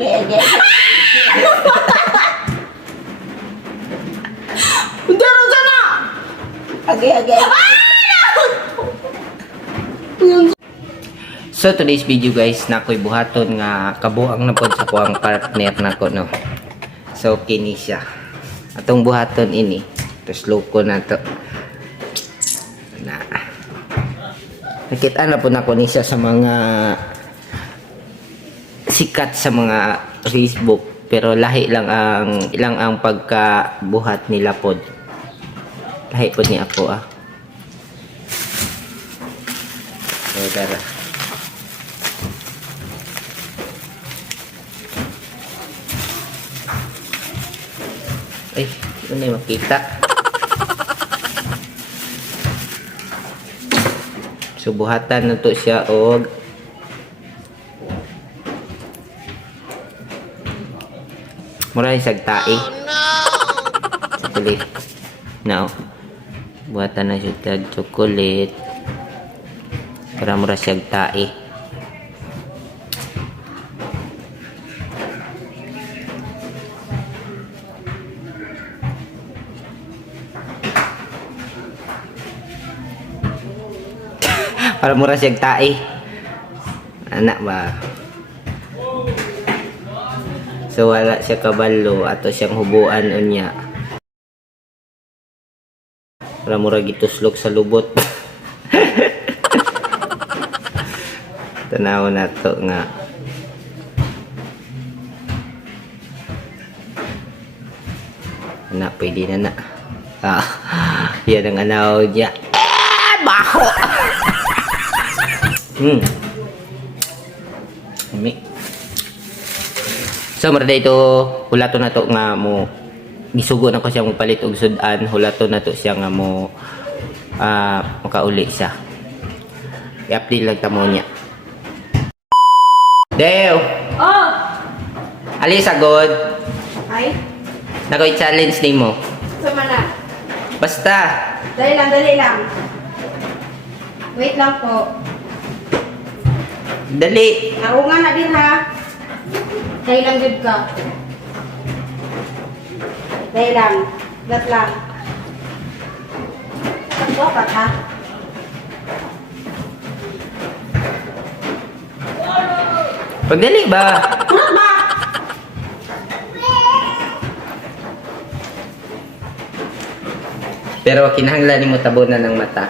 Agay. Daro ka na! Agay. So today's video guys, nakoy buhaton nga kabuang na pod sa kuang partner nako no. So kini siya. Atong buhaton ini. Tapos loko na to. Na. Nakita na po nako ni siya sa mga sikat sa mga Facebook, pero lahi lang ang pagkabuhat nila pod. Lahi pod ni ako ah. So dara. Ay, ano yung makita? So, buhatan na to siya og mura yung sagtai. Chocolate. Now, buhatan na siya tag chocolate. Para mura sagtai. Para mura siyang tae. Anak ba? So wala siya kabalo ato siyang hubuan unya. Para mura gituslok sa lubot. Tanaw na to nga. Anak, pwede na na. Yan ang anaw niya. Baho! Umi. So marada ito hulato na to nga mo gisugo na ko siya mo palit og sudan, hulato na to siya nga mo makauli siya. I-update lang tamo niya. Deo. Oh! Ali sagod. Ay? Nakoy challenge nimo. Sama na. Basta. Dali lang. Wait lang po. Dali. Ako nga na din ha. Dali lang good ka. Dali lang. Gat lang. Dapat ha. Pagdali ba? Pero kinahanglan nimo tabunan ng mata.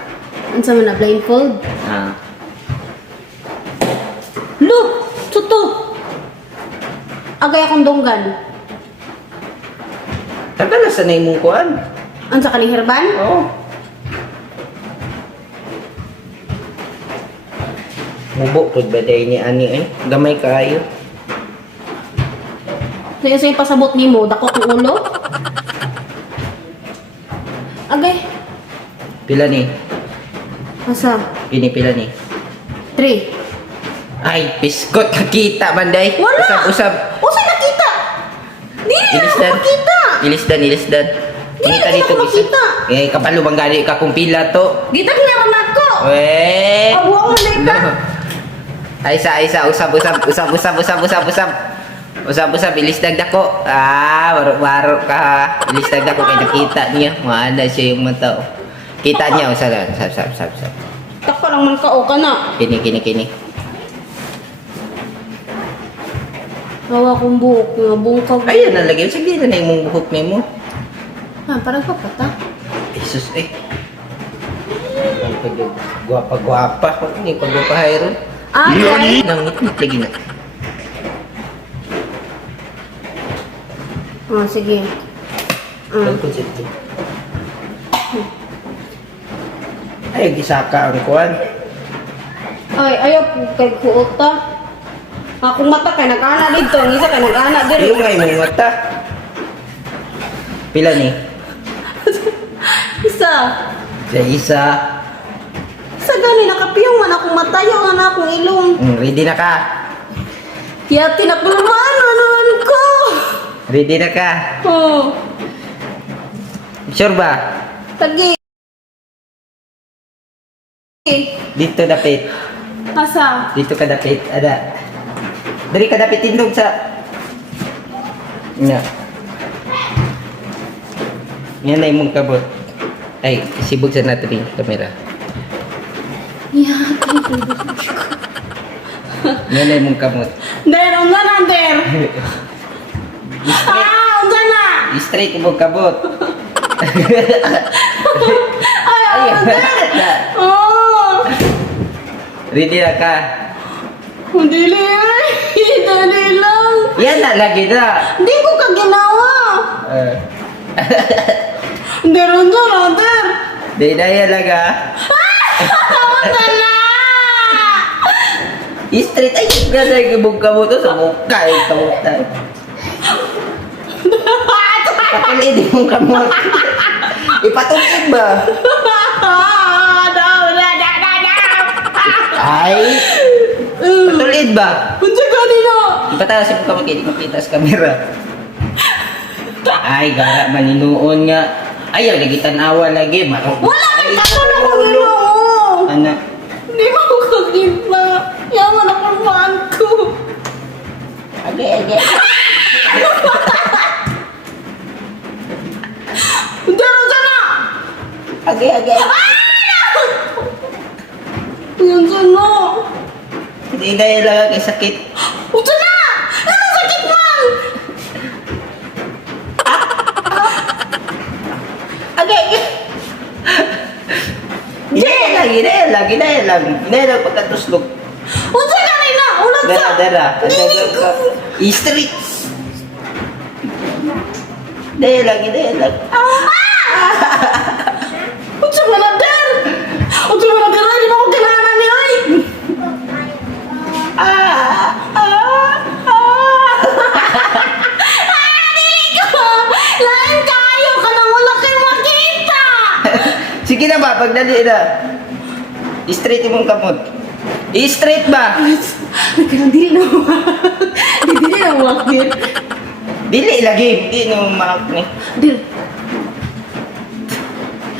Ano sa na blindfold? Ah. Look! Tuto! Agay akong donggan. Tagal na sa imong kuan. Ano sa kaning herban? Oo. Mubo pud ba day ni ani gamay kaayo. Kaya sa pasabot nimo, dako ang ulo. Agay. Pila ni? Asa? Kini pila ni? 3. Ay, biskot nakita banday. Wala! Usab. Usay nakita! Dili na ako Ilisdan. makita! Ilisdan. Dili na dito ako bisa. makita. Eh, kapalo bang gali ka kung pila to? Dito na ako nako! Eh. Abuang mo na ito! Aisa, usab, ilisdag dako. Baro ka. Ilisdag dako kay nakita niya. Maana siya yung mata. Kita niya, usab. Tako lang man ka o ka na. Kini. Hawa kong buhok, nga bungkag. Ayun na lagi. Sige na yung buhok ni mo. Ha, parang ka pata. Jesus, eh. Guwapa. Hindi pagwapahay ron. Ay! Nangit lagi na. Oh, sige. Ay, gisaka ang kuwan. Ay, ayaw po kay kuota. Akong mata kay nag-ana dito. Ang isa kay nag-ana dito. Yung nga yung mata. Pila ni? Isa. Isa. Sa gani, nakapiyong man akong mata. Yaw na akong ilong. Ready na ka? Kaya tinapuluan naman ko. Ready na ka? Oh. Sure ba? Tagi. Dito dapit. Asa? Dito ka dapit. Ada. Dari ka dapit tindog sa Nga. Yan na yung mong kabot. Ay, isibog sa natin yung kamera. Yeah, Yan na yung mong kamot. Der, unsa na, Der? Unsa na? Straight yung mong kabot. Ay, Der! Na. Oh! Ready na ka? Dili, ay! Dali lang! Yan na, lagi na. Di ko ka ginawa! Uh, Der, unsa na, Der? Di na yan lang ha. Unsa na? Straight, ay, ganda yung mong kabot sa mukha. Ito, Kapalid yung kamot. Ipatungkid ba? Ay! Patulid ba? Unsa kanina? Ipataas yung kamot, hindi makita sa kamera. Ay, gara, maninuon nga. Ayaw, lagi tanawa lagi. Marok. Wala! Katulong ko nila! Anak. Di mo ko kakita. Yaman ako fan ko. Agay, agay. Dero sana! Agay, agay. Yun sana! Hindi na yung lang kay sakit. Unsa na! Ano sakit man! Agay, agay. Ginaya lang pagkatuslog. Unsa kanina? Ulat sa! Dara. Street. Daya lang. Unsa man na Der? Unsa man na Der? Di ba ko kailangan ni ay? Dili ko! Lain kayo ka nang wala kayo makita! Sige na ba, pagdali na. Straight yung kamot. Straight ba? Dili na Dili na wakil. Dili lagi. Hindi no mahak ni. Dil.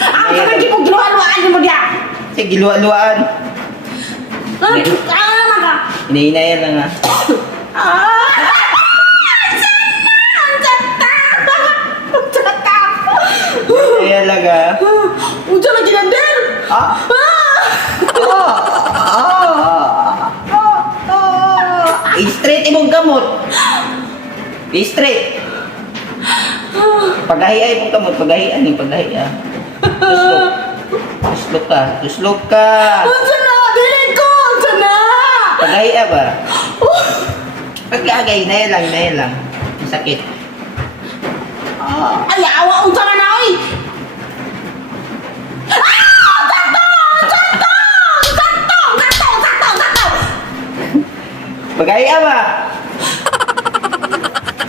Sa kang mo giluan-luan mo diya. Sige, luwa-luwaan. Ano naman ka? Inainayan lang ha. Inainayan lang ha. Unsa na ginander? Straight imong kamot. Straight. Pagahiay mong kamot, pagahian yung pagahiya. Tuslok ka. Unsa na? Dili ko! Unsa na? Pagahiya ba? Pagagay, nayan lang. Sakit. Ay, awa! Unsa na na oy? Pagahiya ba?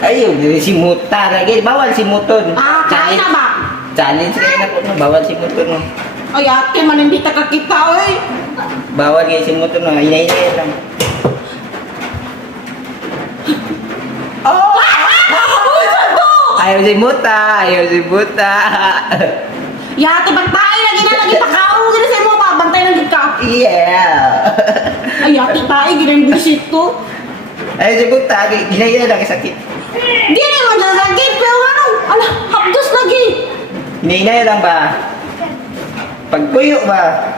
Ayaw, si Muta lagi. Bawal si Muton. Kain na ba? Challenge kayo na ko. Bawal si Muton. Ay, ate, man hindi ta kakita oy. Bawal kayo si Muton. Inainayan lang. Unsa to? Ayaw si Muta. Ya, ate, bantay lagi na lagi pakao gina sa imo ba? Bantay lang gid ka. Yeah. Ay, ate, tayo gina busit to. Ayaw si Muta. Inainayan lang sakit. Di naman nasakit, pero ano? Ala, hapdos lagi. Inainayan lang ba? Pagpuyo ba?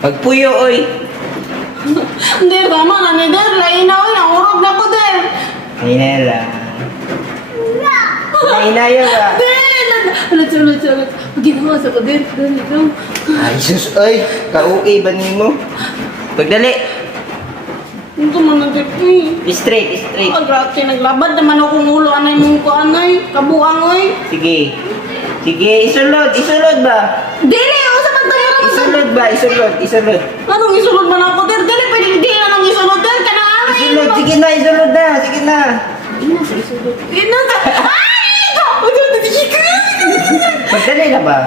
Pagpuyo, oy. Hindi, tama na ni Der. Lain na, oy. Nangurog na ko, Der. Inainayan lang. Inainayan ba? Der! Ulit. Ginawa sa ko, Der. Dali lang. Ay, sus, oy. Ka-okay ba mo? Pagdali. Ito man na, Der. Straight. Oh, grabe. Naglabad naman akong ulo. Anay mong ko, anay. Kabuang, oy. Sige, isulod ba? Dili, o sa pagtayaran. Isulod. Anong isulod man ako, Der? Dili, pwede hindi na nang isulod, Der. Kanang anay. Isulod, sige na. Ina sa isulod. Ina sa... Ay! Ito! Pagdali na ba?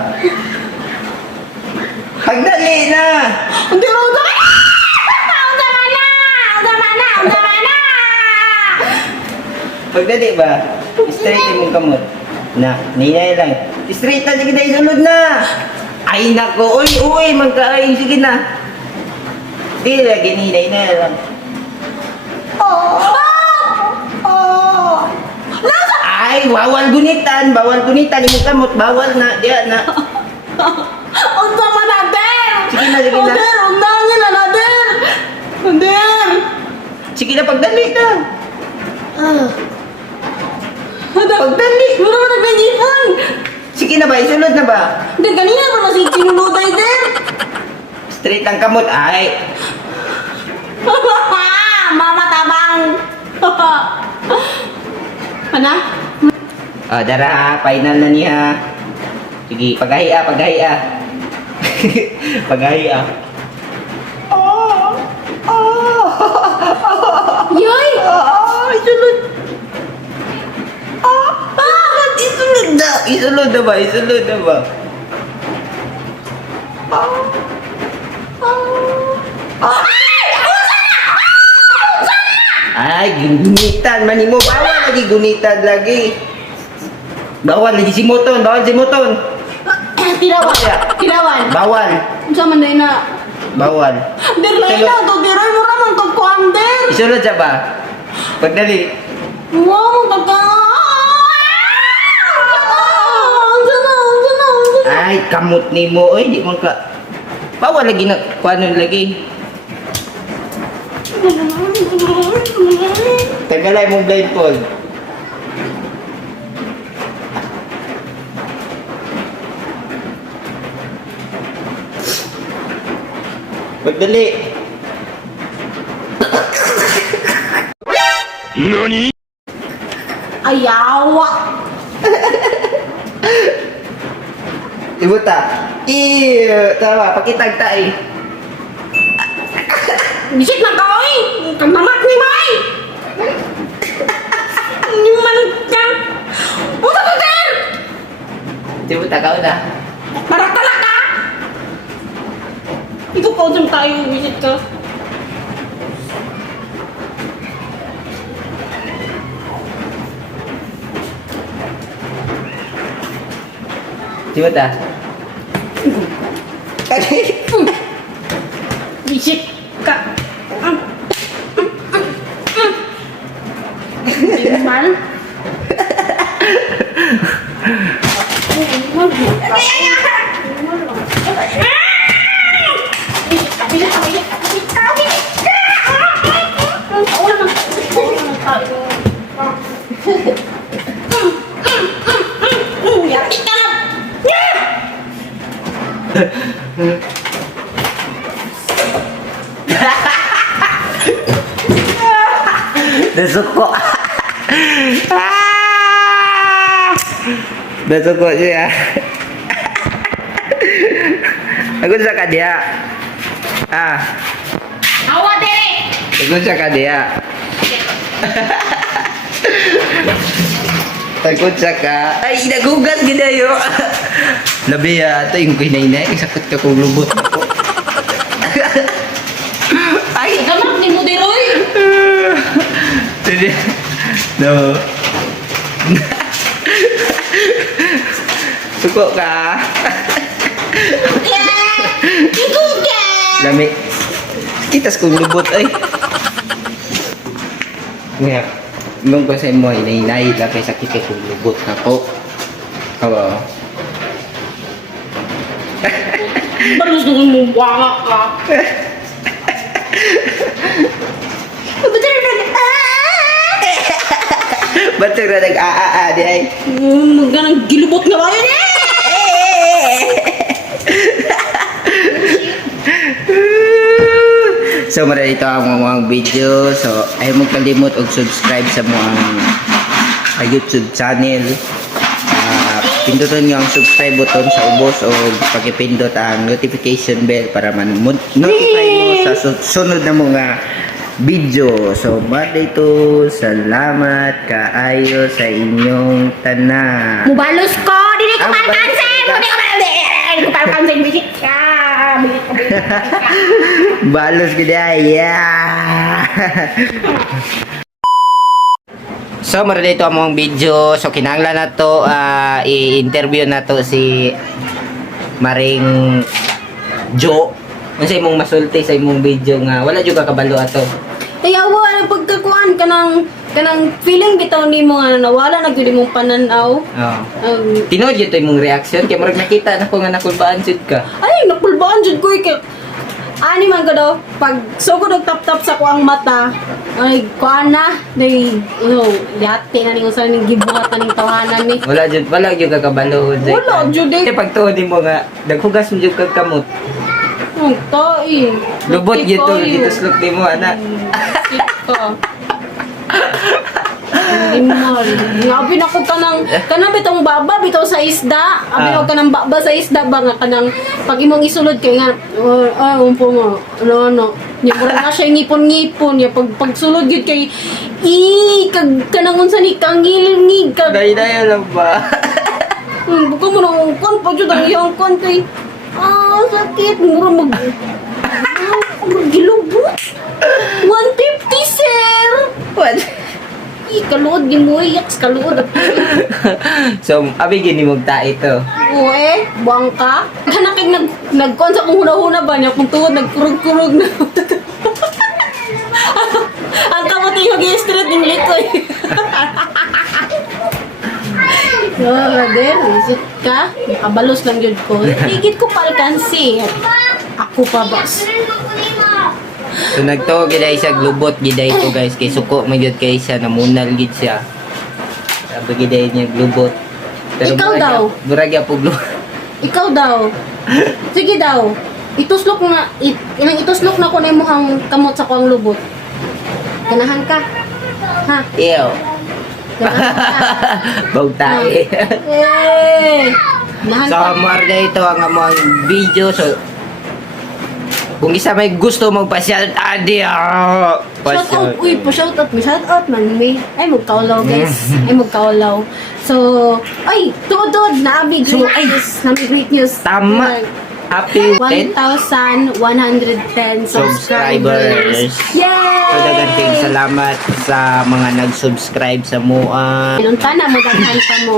Pagdali na! Hindi mo ito. Unsa mana? Pagdali ba? Straight yung kamot. Na, ninay lang. Straight na, sige na, isulod na! Ay nako, uy, magkaay, sige na. Di lagi, ninay na lang. Na! bawal gunitan, imong kamot, bawal na, diya na. Unsa man natin? Sige na, sige na. Nader, undangan na nader. Nader. Sige na, pagdali na. Nader. Pagdali. Wala man nagpangipon. Sige na ba, isulod na ba? Nader, kanina pa masig sinunutay, der. Straight ang kamot, ay. Mama tabang. Ano? Ah, dara, final na niya. Sige, pagahi ah. Pagahi ah. Yoy! Isulod. Isulod na ba? Ay, gunitan man mo. Bawal lagi gunitan lagi. Bawal si Moton. Tirawan. Tirawan. Bawal. Unsa man day na? Bawal. Der lain na to, der mo ra man to ko der. Isulod siya ba? Pagdali. Wow, taga. Ay, kamot ni mo. Oy, di mo ka. Bawal lagi na. Kuano lagi. Tagalay mo blindfold. Pagdali. Ayawa. Ibuta. Tama, pakitag tayo. Bisit na ka, oy! Kamamat ni May! Yung ka! Unsa to, der? Ibuta ka na. Maratala ka! Ikaw pa dyan tayo, bisit ka. Ibuta. Kali. Bisit ka. Mal? Nasuko. Nasuko siya. Aku sa kadya. Awa, dere! Aku sa kadya. Takot sa ka. Ay, nagugas gina yo. Labi ito yung kinainay. Sakot ka kong lubot ako. Ay! Kamak ni mo, deroy! Jadi, no. Suko ka? Ikaw ka! Lami. Kitas kong lubot ay. Ngayon, nung ko sa imo, inainay lang kay sakit kay kong lubot na ko. Kawa. Bagus dong mo wanga ka. Betul na. Betul na nag-aa di ay. Ganang gilubot nga ba yun eh? So, marami ito ang mga video. So, ayaw mong kalimot og subscribe sa mga YouTube channel. Pindutin nyo ang subscribe button sa ubos o pagipindot ang notification bell para man-notify mo sa sunod na mga video. So, dito salamat kaayo sa inyong tanan. Mubalos ko! Dili ko Ah, palkansin! Dili ko palkansin! Bisit ka! Balos gede yeah. So, marami ito ang mga video. So, kinahanglan na to i-interview na to si Maring Jo. Ano sa imong masulti sa imong video nga wala jud ka kabalo ato. Ayaw, ano pagkakuan ka ng kanang feeling bitaw nimo nga nawala na gyud imong pananaw. Oh. Um, Tinood yun to imong reaction. Kaya marag nakita na ko nga nakulbaan jud ka. ay napulbaan jud ko kay ani man ka daw pag sugod og tap sa ko ang mata ay kuan na day yate na ning usa ning gibuhat na ning tawanan ni. Wala jud ka kabalo. Wala jud eh. Kaya pag tuod mo nga, naghugas mo jud kag kamot. Ang tai. Lubot Luti gito, kayo. dito slok di mo, ana. Sit ka. Limal. Ngabi na ko kanang bitong baba bitaw sa isda. Abi Ah. ka kanang baba sa isda ba nga kanang pag imong isulod kay nga umpo mo. Ano. Nya mura na siya ngipon-ngipon ya pag sulod gid kay kag kanang unsa ni kangilingig kag Day lang ba? buka mo nang kon pa jud ang iyang kon kay sakit mura mag gilubot 150 sir. What? Kaluod din mo, yaks kaluod. So, abi gini mo ta ito. Uwe, buwang ka. Kanakig nagkon sa kung huna-huna ba niya, kung tuwod nagkurug-kurug na. Ang kamuti yung i-street yung likoy. Brother, isip ka? Nakabalos lang yun ko. Higit ko palkansi. Ako pa, boss. So, nagtuo giday siya, glubot giday ito guys. Kay suko magyud kay siya, namunal gid siya. Sabi giday niya, glubot. Ikaw daw. Buragya po glubot. Ikaw daw. Sige daw. Ituslok na, inang ituslok na ko na imong kamot sa kuang lubot. Ganahan ka. Ha? Ew. Ganahan ka. Bawg tayo. Ganahan So, ka. marga ito ang among video. So, kung isa may gusto magpa-shout out Shout out, uy, pa-shout out, may shout out man, may, ay, magkaulaw, guys, ay, magkaulaw. So, ay, tuod, nami So, great ay, news, nami great news. Tama. Happy 1,110 subscribers. Yay! So, daganting salamat sa mga nag-subscribe sa MUA. Pinunta na mo, daghan pa mo.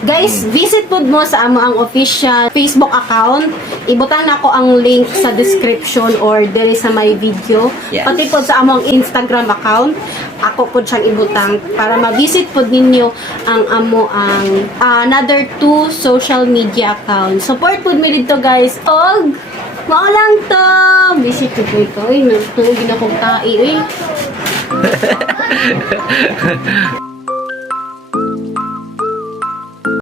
Guys, visit po mo sa amo ang official Facebook account. Ibutang na ko ang link sa description or dere sa my video. Yes. Pati po sa amo ang Instagram account. Ako po siyang ibutang para ma-visit po ninyo ang amo ang another 2 social media account. Support po mi dito guys. Og mao lang to. Visit po ito. Ay, nagtuog na kong tai.